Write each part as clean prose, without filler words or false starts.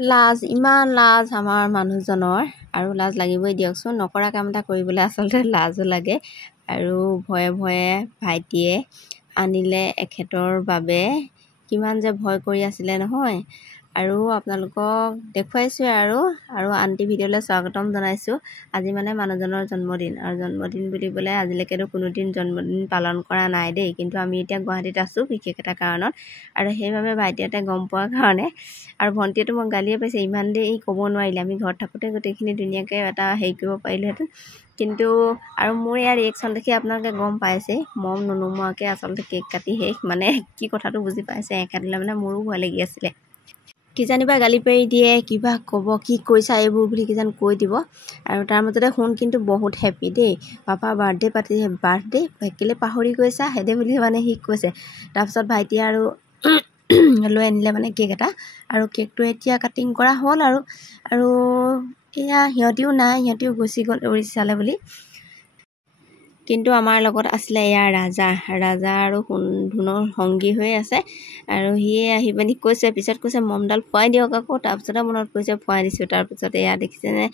লাজ ইমান লাজ আমাৰ মানুহজনৰ আৰু লাজ লাগিবই দিয়কচোন নকৰা কাম এটা কৰিবলৈ আচলতে লাজো লাগে আৰু ভয়ে ভয়ে ভাইটিয়ে আনিলে এখেতৰ বাবে কিমান যে ভয় কৰি আছিলে নহয় আৰু আপোনালোকক দেখুৱাইছোঁ আৰু আন্টি ভিডিঅ'লৈ স্বাগতম জনাইছোঁ আজি মানে মানুহজনৰ জন্মদিন আৰু জন্মদিন বুলিবলৈ আজিলৈকেতো কোনোদিন জন্মদিন পালন কৰা নাই দেই কিন্তু আমি এতিয়া গুৱাহাটীত আছোঁ বিশেষ এটা কাৰণত আৰু সেইবাবে ভাইটিহঁতে গম পোৱাৰ কাৰণে আৰু ভণ্টিয়েতো মোক গালিয়ে পাইছে ইমান দেৰি ক'ব নোৱাৰিলে আমি ঘৰত থাকোঁতে গোটেইখিনি ধুনীয়াকৈ এটা হেৰি কৰিব পাৰিলোহেঁতেন কিন্তু আৰু মোৰ ইয়াৰ ৰিয়েকশ্যন দেখি আপোনালোকে গম পাইছে মম নুনুমোৱাকৈ আচলতে কেক কাটি শেষ মানে কি কথাটো বুজি পাইছে কাটিলে মানে মোৰো ভয় লাগি আছিলে কিজানিবা গালি পাৰি দিয়ে কিবা ক'ব কি কৈছা এইবোৰ বুলি কিজান কৈ দিব আৰু তাৰ মাজতে শুন কিন্তু বহুত হেপী দেই পাপা বাৰ্থডে পাতিছে বাৰ্থডে কেলৈ পাহৰি গৈছা হেদে বুলি মানে সি কৈছে তাৰপিছত ভাইটিয়ে আৰু লৈ আনিলে মানে কেক এটা আৰু কেকটো এতিয়া কাটিং কৰা হ'ল আৰু এয়া সিহঁতিও নাই সিহঁতিও গুচি গ'ল উৰিষ্যালৈ বুলি কিন্তু আমাৰ লগত আছিলে এয়া ৰাজা আৰু ধুনৰ সংগী হৈ আছে আৰু সিয়ে আহি পিনি কৈছে পিছত কৈছে মমডাল খুৱাই দিয়ক আকৌ তাৰপিছতে মনত কৈছে খুৱাই দিছোঁ তাৰপিছতে এয়া দেখিছেনে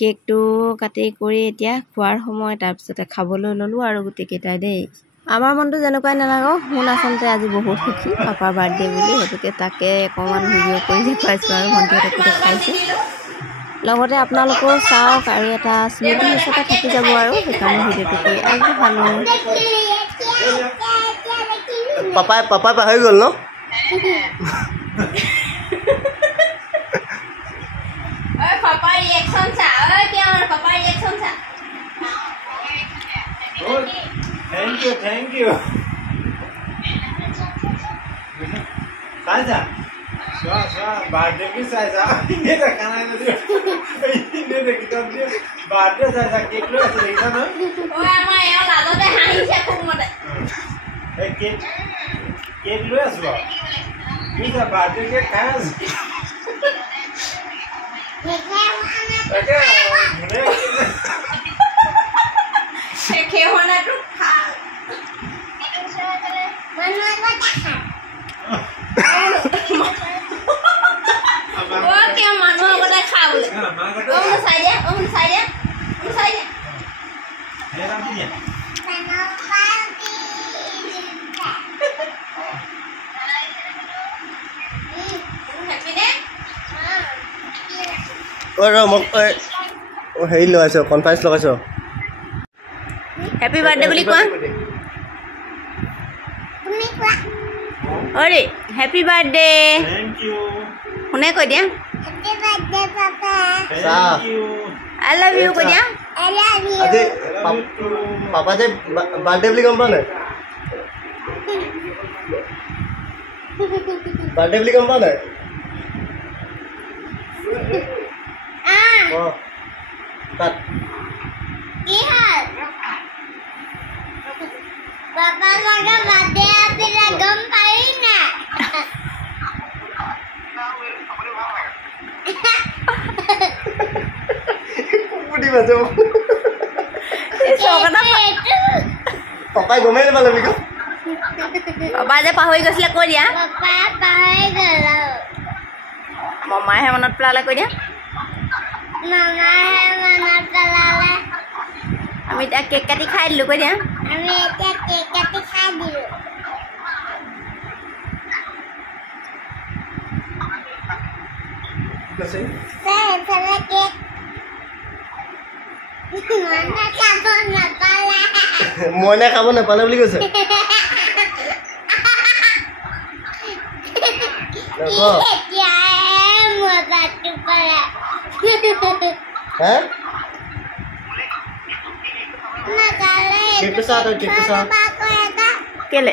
কেকটো কাটি কৰি এতিয়া খোৱাৰ সময় তাৰপিছতে খাবলৈ ল'লোঁ আৰু গোটেইকেইটাই দেই আমাৰ মনটো যেনেকুৱাই নালাগক শুন আচলতে আজি বহুত সুখী পাপাৰ বাৰ্থডে বুলি সেইটোকে তাকে অকণমান ভিডিঅ' কৰি দেখুৱাইছোঁ আৰু ভণ্টিহঁতকো দেখুৱাইছোঁ লগতে আপোনালোকেও চাওক আৰু এটা স্মৃতি হিচাপে থাকি যাব আৰু সেইকাৰণে ভিডিঅ'টো কৰি আগবঢ়ালোঁ পাপাই পাহৰি গ'ল ন Thank you. Saja. Birthday ki Saja. Ini dah kana itu. Ini dah kita dia. Birthday Saja cake lo ada lagi sana. Oh, ama yang lalu deh hari saya kumur deh. Cake lo ada semua. Ini dah birthday cake khas. Okay, Cake mana tu? Oh, क्या मानो अब तक खा बोले? Om saja. ये नाम क्या? Happy deh? হেৰি লগাইছ কনফাৰেঞ্চ লগাইছ হেপী বাৰ্থডে বুলি কোৱা অৰে হেপী বাৰ্থডে Thank you. কোনে কৈ দিয়া Thank you. I love you কৈ দিয়া আজি পাপা যে বাৰ্থডে বুলি গম পোৱা নাই বাৰ্থডে বুলি গম পোৱা নাই তাত Papa mana birthday api lagam paling na. কুকুটি বাজে পাপাই গমেই নাপালে বুলি কয় পাপা যে পাহৰি গৈছিলে কৈ দিয়া Papa paling galau. মমাইহে মনত পেলালে কৈ দিয়া Mama mana pelala. আমি এতিয়া কেক কাটি খাই দিলোঁ কৈ দিয়া Ami cake kati hadir. Saya cake. Mana kamu nak pala? মইনা খাব নাপালে বুলি কৈছে Ya, mau satu pala. হা Nakale. কেকটো চা তই কেকটো চা Aku ya tak. কেলে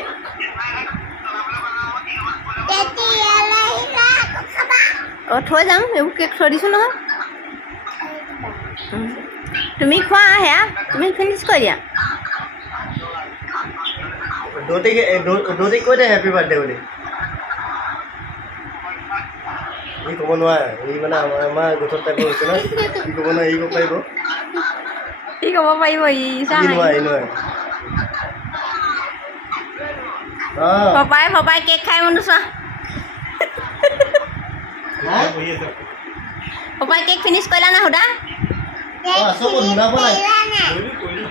Jadi ya lah aku kabar. অঁ থৈ যাম এইবোৰ কেক থৈ দিছোঁ নহয় তুমি খোৱা সেয়া তুমি ফিনিছ কৰি দিয়া দৌতি কৈ দে হেপী বাৰ্থডে বুলি ই ক'ব নোৱাৰে ই মানে আমাৰ গোটৰ টাইপৰ হৈছে ন ই ক'ব নোৱাৰে ই ক'ব পাৰিব কি ক'ব পাৰিব ই নোৱাৰে নোৱাৰে পাপাই কেক খাই মন চোৱা বহি আছে পাপাই কেক ফিনিশ কৰিলা না সুদা চব শুনাব নাই কৰিলো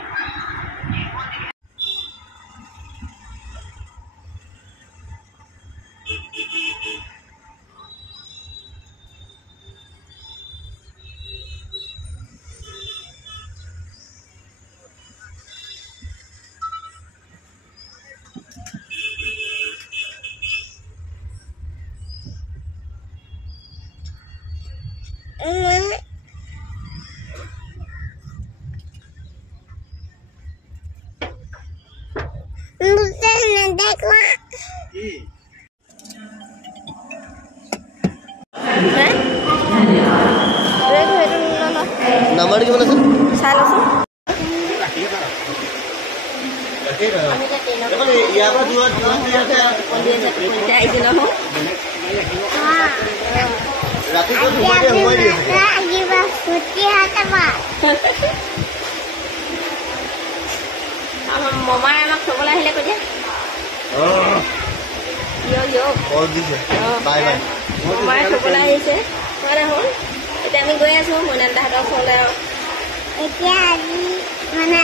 কি নাম্বাৰ কিমান আছে চাই লচোন ইয়াৰ পৰা দূৰত আহিছে নহয় ৰাতিপুৱা সোমাই দিয়ে আমাৰ মমাই আমাক থবলৈ আহিলে কৈ দিয়া বাই বাই মমাই থবলৈ আহিছে কোৱা দেখোন এতিয়া আমি গৈ আছো মইনাদাহঁতৰ ওচৰলৈ আৰু এতিয়া আজি মানে